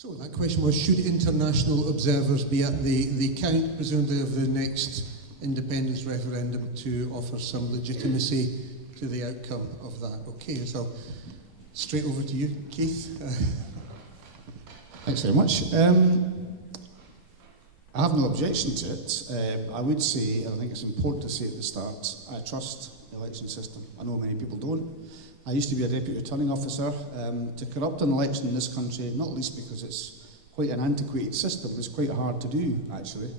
So that question was, should international observers be at the count, presumably, of the next independence referendum to offer some legitimacy to the outcome of that? Okay, so straight over to you, Keith. Thanks very much. I have no objection to it. I would say, and I think it's important to say at the start, I trust the election system. I know many people don't. I used to be a deputy returning officer. To corrupt an election in this country, not least because it's quite an antiquated system, it's quite hard to do, actually.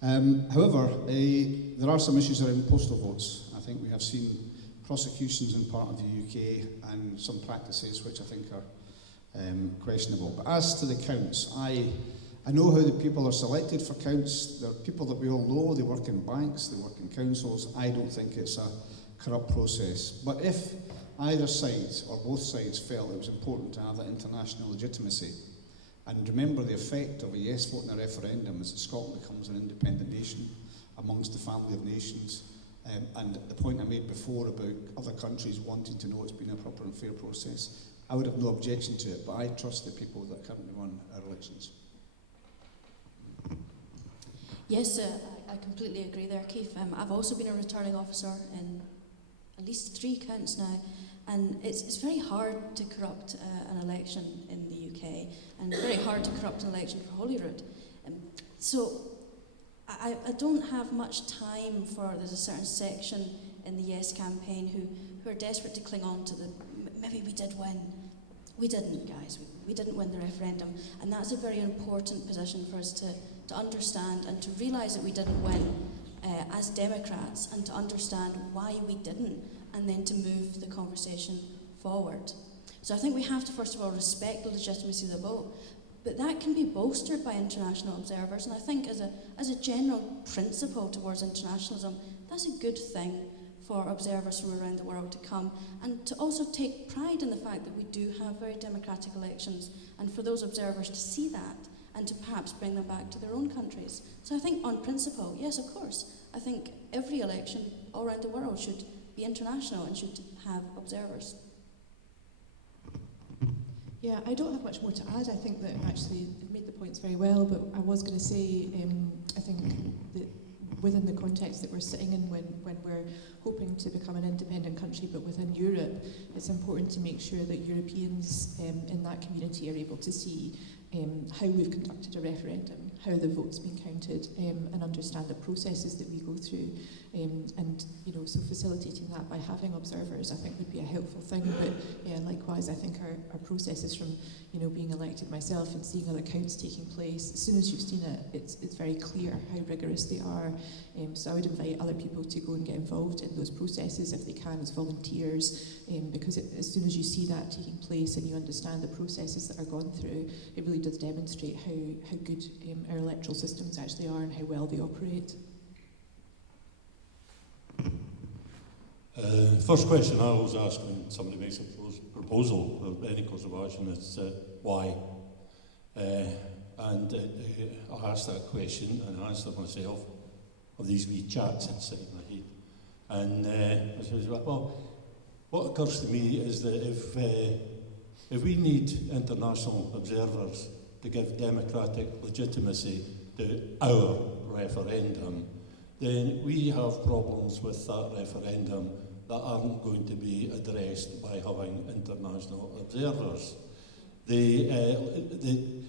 However, there are some issues around postal votes. I think we have seen prosecutions in part of the UK and some practices which I think are questionable. But as to the counts, I know how the people are selected for counts. They're people that we all know. They work in banks, they work in councils. I don't think it's a corrupt process. But if either side or both sides felt it was important to have that international legitimacy, and remember the effect of a yes vote in a referendum is that Scotland becomes an independent nation amongst the family of nations. And the point I made before about other countries wanting to know it's been a proper and fair process, I would have no objection to it, but I trust the people that currently run our elections. Yes, I completely agree there, Keith. I've also been a returning officer in at least 3 counts now, and it's very hard to corrupt an election in the UK, and very hard to corrupt an election for Holyrood. So I don't have much time for, there's a certain section in the Yes campaign who are desperate to cling on to maybe we did win. We didn't, guys. We didn't win the referendum, and that's a very important position for us to understand and to realise that we didn't win as Democrats, and to understand why we didn't, and then to move the conversation forward. So I think we have to first of all respect the legitimacy of the vote, but that can be bolstered by international observers, and I think as a general principle towards internationalism, that's a good thing for observers from around the world to come, and to also take pride in the fact that we do have very democratic elections, and for those observers to see that and to perhaps bring them back to their own countries. So I think on principle, yes, of course, I think every election all around the world should be international and should have observers. Yeah, I don't have much more to add. I think that actually you've made the points very well, but I was going to say, I think that within the context that we're sitting in when we're hoping to become an independent country, but within Europe, it's important to make sure that Europeans in that community are able to see how we've conducted a referendum, how the vote's been counted, and understand the processes that we go through. And so facilitating that by having observers, I think, would be a helpful thing. But yeah, likewise, I think our processes from being elected myself and seeing other counts taking place, as soon as you've seen it, it's very clear how rigorous they are. So I would invite other people to go and get involved in those processes if they can as volunteers, because as soon as you see that taking place and you understand the processes that are gone through, it really does demonstrate how good our electoral systems actually are and how well they operate. First question I always ask when somebody makes a proposal of any course of action is why? And I ask that question and I answer myself of these wee chats inside my head. And I says, well, what occurs to me is that if we need international observers to give democratic legitimacy to our referendum, then we have problems with that referendum that aren't going to be addressed by having international observers. The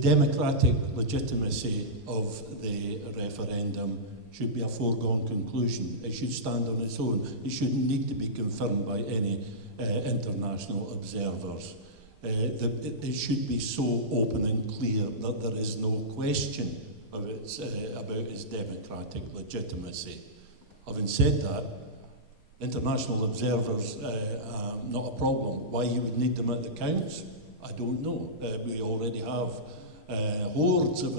democratic legitimacy of the referendum should be a foregone conclusion. It should stand on its own. It shouldn't need to be confirmed by any international observers. It should be so open and clear that there is no question of about its democratic legitimacy. Having said that, international observers not a problem. Why you would need them at the counts, I don't know. We already have hordes of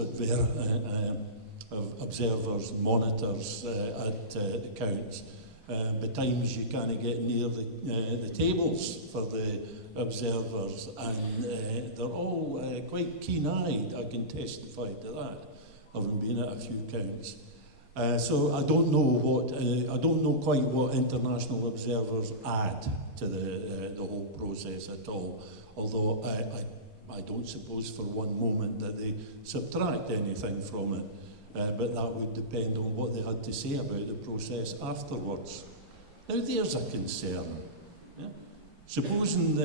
observers, monitors at the counts. By times you can't get near the tables for the observers, and they're all quite keen-eyed. I can testify to that, having been at a few counts. So I don't know quite what international observers add to the whole process at all. Although I don't suppose for one moment that they subtract anything from it, but that would depend on what they had to say about the process afterwards. Now there's a concern. Yeah? Supposing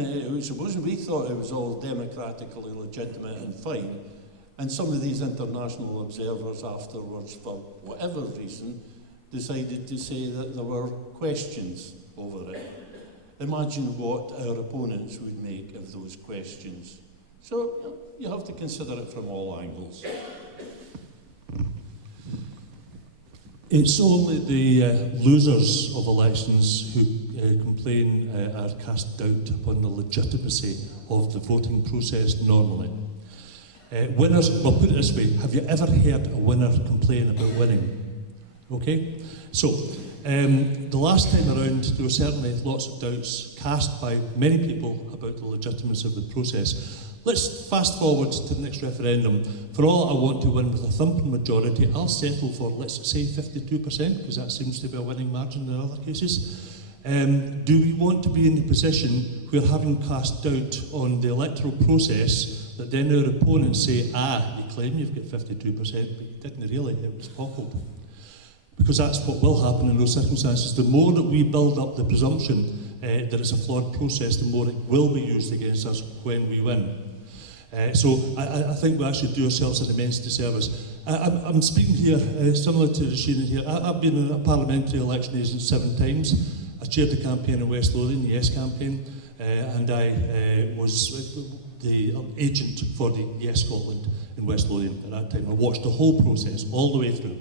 we thought it was all democratically legitimate and fine, and some of these international observers afterwards, for whatever reason, decided to say that there were questions over it. Imagine what our opponents would make of those questions. So you have to consider it from all angles. It's only the losers of elections who complain or cast doubt upon the legitimacy of the voting process normally. Winners, well, put it this way, have you ever heard a winner complain about winning? Okay? So, the last time around, there were certainly lots of doubts cast by many people about the legitimacy of the process. Let's fast forward to the next referendum. For all I want to win with a thumping majority, I'll settle for, let's say, 52%, because that seems to be a winning margin in other cases. Do we want to be in the position where, having cast doubt on the electoral process, that then our opponents say, you claim you've got 52%, but you didn't really, it was boggled. Because that's what will happen in those circumstances. The more that we build up the presumption that it's a flawed process, the more it will be used against us when we win. So I think we actually do ourselves an immense disservice. I'm speaking here, similar to Roisin here. I've been in a parliamentary election agent 7 times. I chaired the campaign in West Lothian, the Yes campaign, and I was the agent for the Yes Scotland in West Lothian at that time. I watched the whole process all the way through.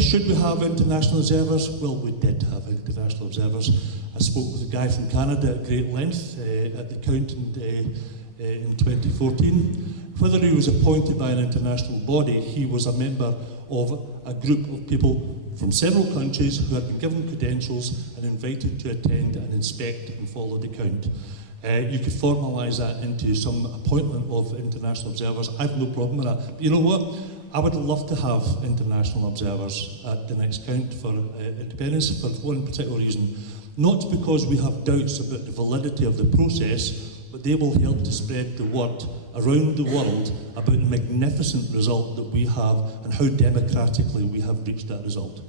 Should we have international observers? Well, we did have international observers. I spoke with a guy from Canada at great length at the count in 2014. Whether he was appointed by an international body, he was a member of a group of people from several countries who had been given credentials and invited to attend and inspect and follow the count. You could formalise that into some appointment of international observers. I have no problem with that. But you know what? I would love to have international observers at the next count for independence for one particular reason. Not because we have doubts about the validity of the process, but they will help to spread the word around the world about the magnificent result that we have and how democratically we have reached that result.